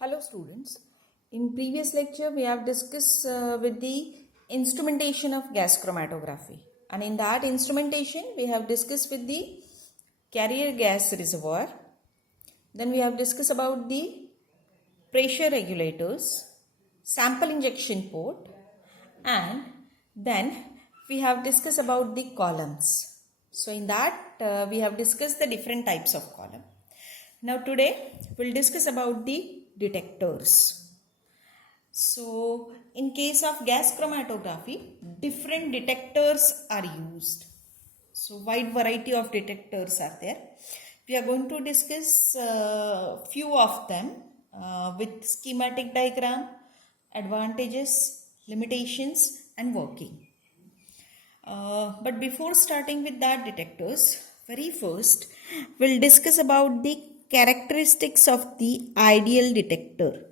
Hello students. In previous lecture we have discussed with the instrumentation of gas chromatography, and in that instrumentation we have discussed with the carrier gas reservoir. Then we have discussed about the pressure regulators, sample injection port, and then we have discussed about the columns. So in that we have discussed the different types of column. Now today we'll discuss about the detectors. So in case of gas chromatography, different detectors are used. So wide variety of detectors are there. We are going to discuss few of them with schematic diagram, advantages, limitations and working. But before starting with that detectors, very first we'll discuss about the characteristics of the ideal detector.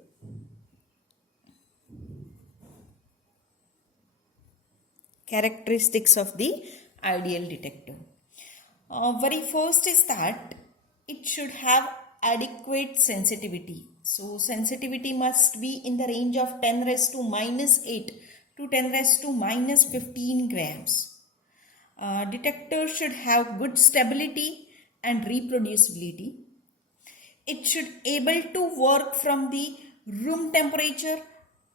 Characteristics of the ideal detector. Very first is that it should have adequate sensitivity. So sensitivity must be in the range of 10 raised to minus 8 to 10 raised to minus 15 grams. Detector should have good stability and reproducibility. It should able to work from the room temperature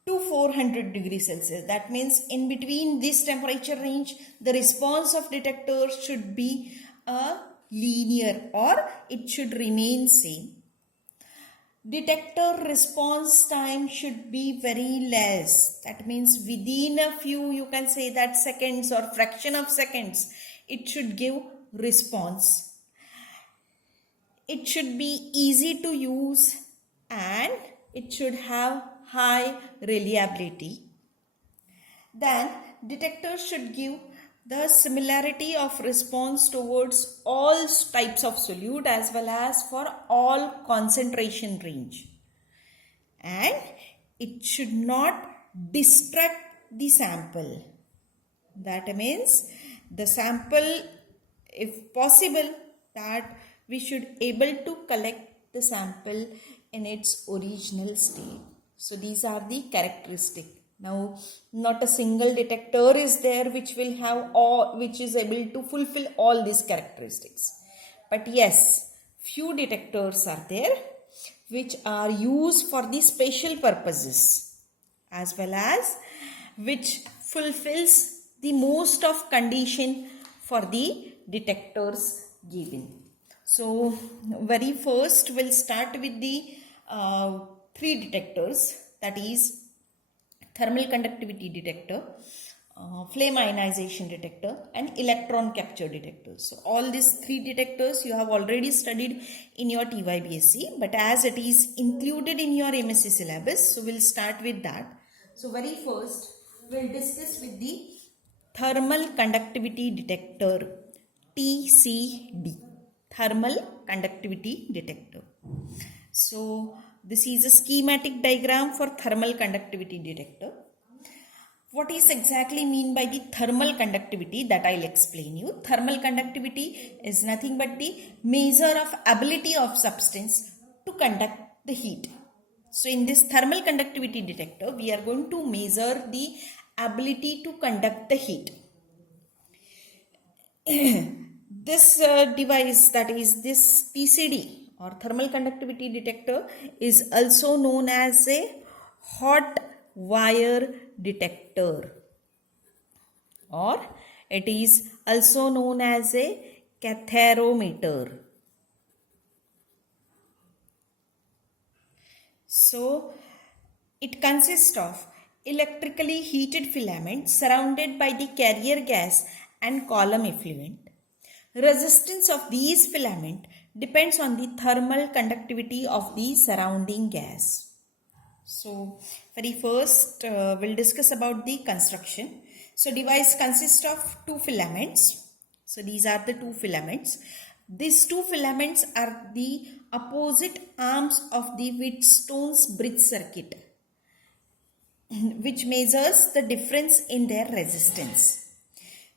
to 400 degrees Celsius. That means in between this temperature range, the response of detector should be a linear or it should remain same. Detector response time should be very less. That means within a few, you can say that seconds or fraction of seconds, it should give response. It should be easy to use and it should have high reliability. Then detector should give the similarity of response towards all types of solute as well as for all concentration range. And it should not distract the sample. That means the sample, if possible, that we should able to collect the sample in its original state. So these are the characteristics. Now not a single detector is there which will have all, which is able to fulfill all these characteristics. But yes, few detectors are there which are used for the special purposes as well as which fulfills the most of condition for the detectors given. So very first we'll start with the three detectors, that is thermal conductivity detector, flame ionization detector and electron capture detector. So all these three detectors you have already studied in your TYBSc, but as it is included in your MSc syllabus, so we'll start with that. So very first we'll discuss with the thermal conductivity detector, TCD, thermal conductivity detector. So this is a schematic diagram for thermal conductivity detector. What is exactly mean by the thermal conductivity, that I'll explain you. Thermal conductivity is nothing but the measure of ability of substance to conduct the heat. So in this thermal conductivity detector, we are going to measure the ability to conduct the heat. This device, that is this TCD or thermal conductivity detector, is also known as a hot wire detector, or it is also known as a catharometer. So it consists of electrically heated filament surrounded by the carrier gas and column effluent. Resistance of these filament depends on the thermal conductivity of the surrounding gas. So very first we'll discuss about the construction. So device consists of two filaments. So these are the two filaments. These two filaments are the opposite arms of the Wheatstone's bridge circuit, which measures the difference in their resistance.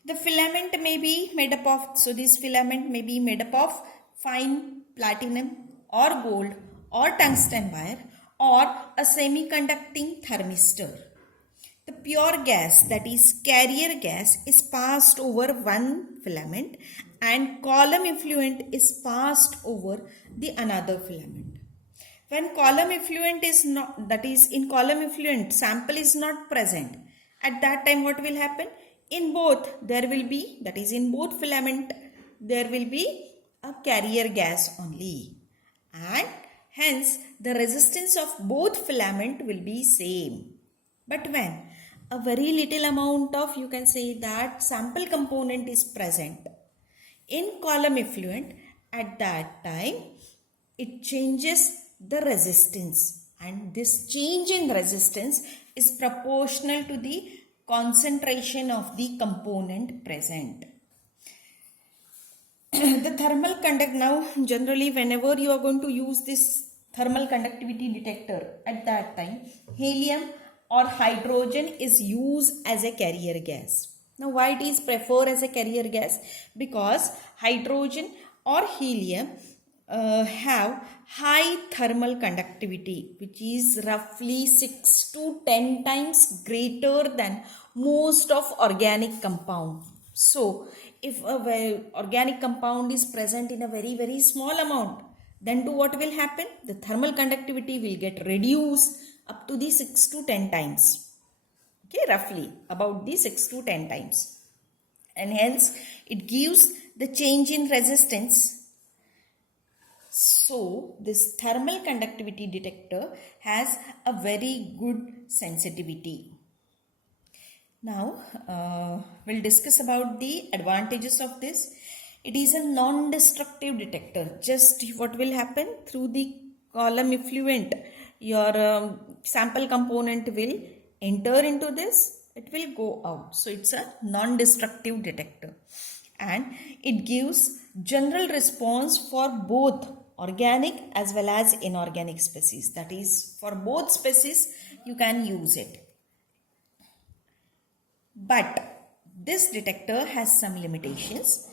The filament may be made up of, so this filament may be made up of fine platinum or gold or tungsten wire or a semiconducting thermistor. The pure gas, that is carrier gas, is passed over one filament and column effluent is passed over the another filament. When column effluent is not, that is in column effluent sample is not present, at that time what will happen? In both there will be, that is in both filament there will be a carrier gas only, and hence the resistance of both filament will be same. But when a very little amount of, you can say that sample component is present in column effluent, at that time it changes the resistance, and this change in resistance is proportional to the concentration of the component present. The thermal conduct, now generally whenever you are going to use this thermal conductivity detector, at that time helium or hydrogen is used as a carrier gas. Now why it is preferred as a carrier gas? Because hydrogen or helium have high thermal conductivity, which is roughly 6 to 10 times greater than most of organic compound. So if a organic compound is present in a very small amount, then what will happen? The thermal conductivity will get reduced up to the 6 to 10 times. Okay, roughly about the 6 to 10 times. And hence it gives the change in resistance. So this thermal conductivity detector has a very good sensitivity. Now we'll discuss about the advantages of this. It is a non-destructive detector. Just what will happen through the column effluent, your sample component will enter into this, it will go out. So it's a non-destructive detector, and it gives general response for both organic as well as inorganic species. That is, for both species you can use it. But this detector has some limitations,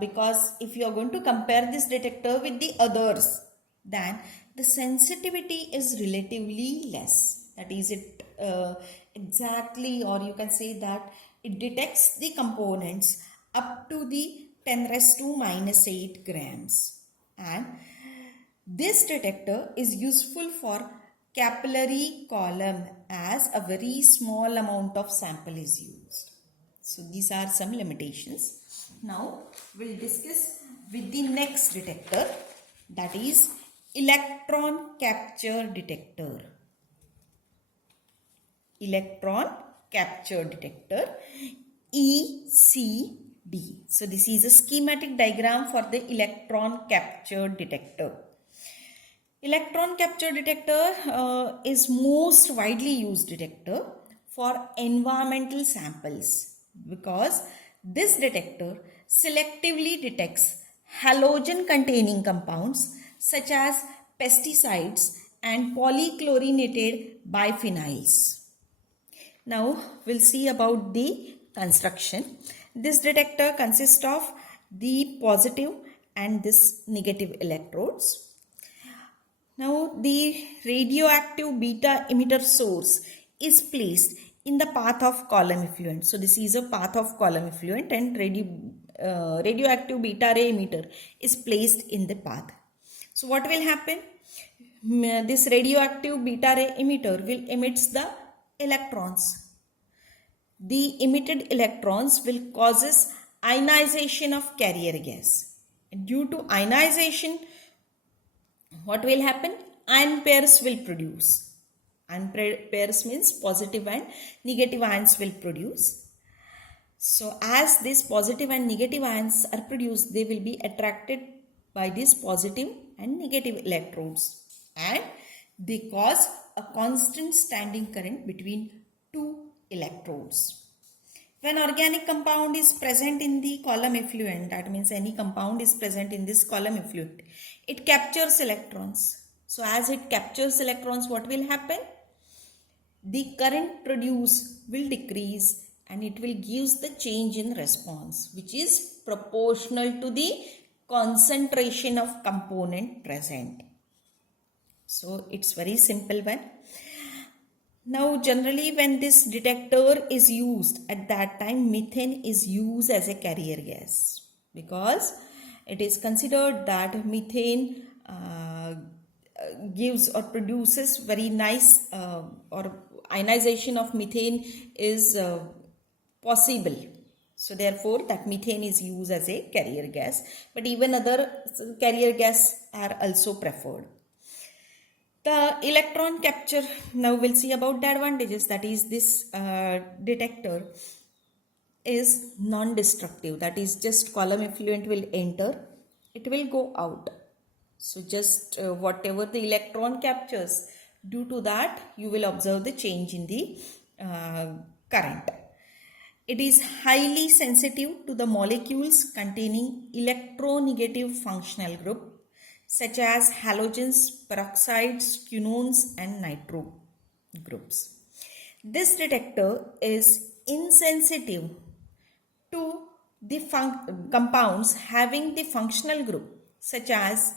because if you are going to compare this detector with the others, then the sensitivity is relatively less. That is, it exactly, or you can say that it detects the components up to the 10 raised to minus 8 grams. And this detector is useful for capillary column as a very small amount of sample is used. So these are some limitations. Now we'll discuss with the next detector, that is electron capture detector. Electron capture detector, ECD. So this is a schematic diagram for the electron capture detector. Electron capture detector is most widely used detector for environmental samples, because this detector selectively detects halogen containing compounds such as pesticides and polychlorinated biphenyls. Now we'll see about the construction. This detector consists of the positive and this negative electrodes. Now the radioactive beta emitter source is placed in the path of column effluent. So this is a path of column effluent, and radioactive beta ray emitter is placed in the path. So what will happen? This radioactive beta ray emitter will emit the electrons. The emitted electrons will causes ionization of carrier gas. And due to ionization, what will happen? Ion pairs will produce. Ion pairs means positive and negative ions will produce. So as these positive and negative ions are produced, they will be attracted by these positive and negative electrodes, and they cause a constant standing current between two electrodes. When organic compound is present in the column effluent, that means any compound is present in this column effluent, it captures electrons. So as it captures electrons, what will happen? The current produced will decrease, and it will give the change in response, which is proportional to the concentration of component present. So it's very simple one. Now generally when this detector is used, at that time methane is used as a carrier gas, because it is considered that methane gives or produces very nice or ionization of methane is possible. So therefore that methane is used as a carrier gas, but even other carrier gas are also preferred. The electron capture, now we'll see about the advantages. That is, this detector is non-destructive. That is, just column effluent will enter, it will go out. So just whatever the electron captures, due to that you will observe the change in the current. It is highly sensitive to the molecules containing electronegative functional group such as halogens, peroxides, quinones and nitro groups. This detector is insensitive to the compounds having the functional group such as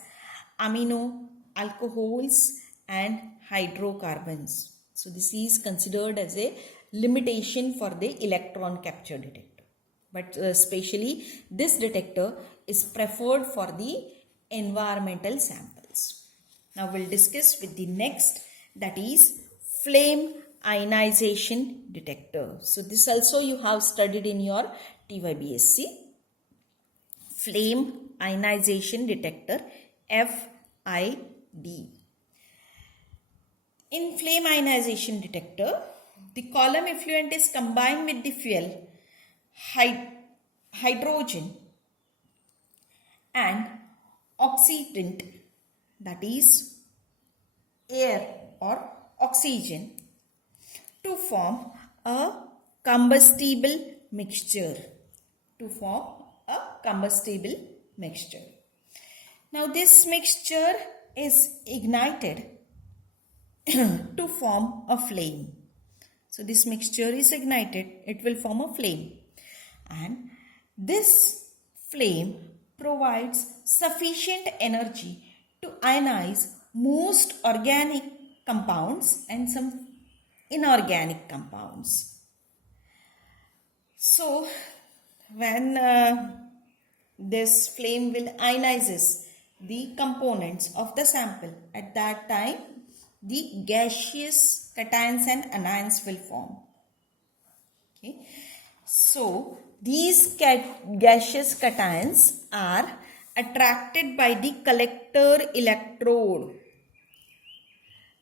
amino, alcohols and hydrocarbons. So this is considered as a limitation for the electron capture detector. But especially this detector is preferred for the environmental samples. Now we'll discuss with the next, that is flame ionization detector. So this also you have studied in your TYBSc. Flame ionization detector, FID. In flame ionization detector, the column effluent is combined with the fuel, hydrogen and oxidant, that is air or oxygen, to form a combustible mixture. Now this mixture is ignited to form a flame. So this mixture is ignited, it will form a flame, and this flame provides sufficient energy to ionize most organic compounds and some inorganic compounds. So when this flame will ionizes the components of the sample, at that time the gaseous cations and anions will form. Okay. So these gaseous cations are attracted by the collector electrode,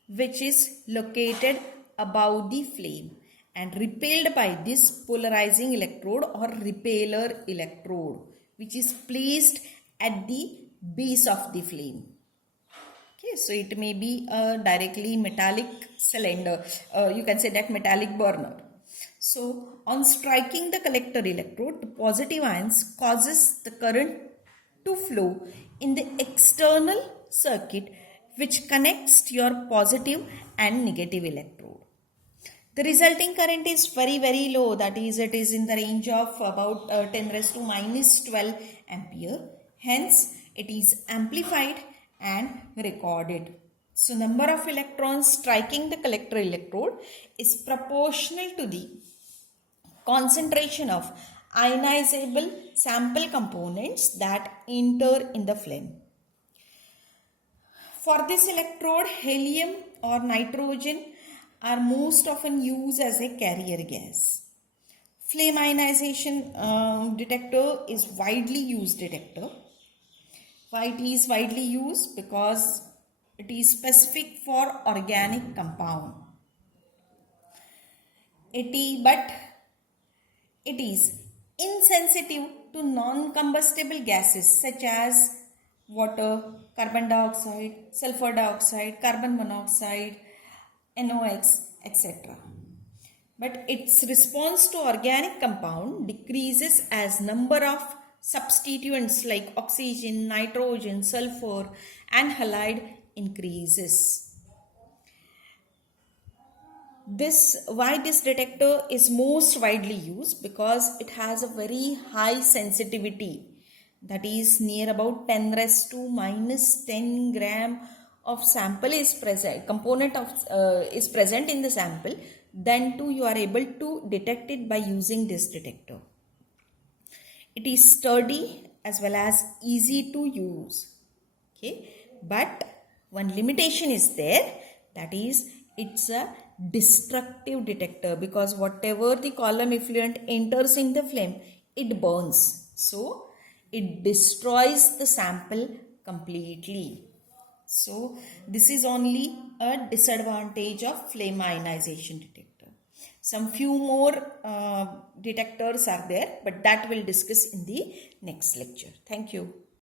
which is located above the flame, and repelled by this polarizing electrode or repeller electrode, which is placed at the base of the flame. Okay, so it may be a directly metallic cylinder, you can say that metallic burner. So on striking the collector electrode, the positive ions causes the current to flow in the external circuit, which connects your positive and negative electrode. The resulting current is very low, that is, it is in the range of about 10 raised to minus 12 ampere. Hence, it is amplified and recorded. So, number of electrons striking the collector electrode is proportional to the concentration of ionizable sample components that enter in the flame. For this electrode, helium or nitrogen are most often used as a carrier gas. Flame ionization detector is widely used detector. Why it is widely used? Because it is specific for organic compound. But it is insensitive to non-combustible gases such as water, carbon dioxide, sulfur dioxide, carbon monoxide, NOx, etc. But its response to organic compound decreases as number of substituents like oxygen, nitrogen, sulfur and halide increases. Why this detector is most widely used? Because it has a very high sensitivity, that is near about 10 raised to minus 10 gram of sample is present, component of is present in the sample, then too you are able to detect it by using this detector. It is sturdy as well as easy to use. Okay, but one limitation is there, that is it's a destructive detector, because whatever the column effluent enters in the flame, it burns. So it destroys the sample completely. So this is only a disadvantage of flame ionization detector. Some few more detectors are there, but that we'll discuss in the next lecture. Thank you.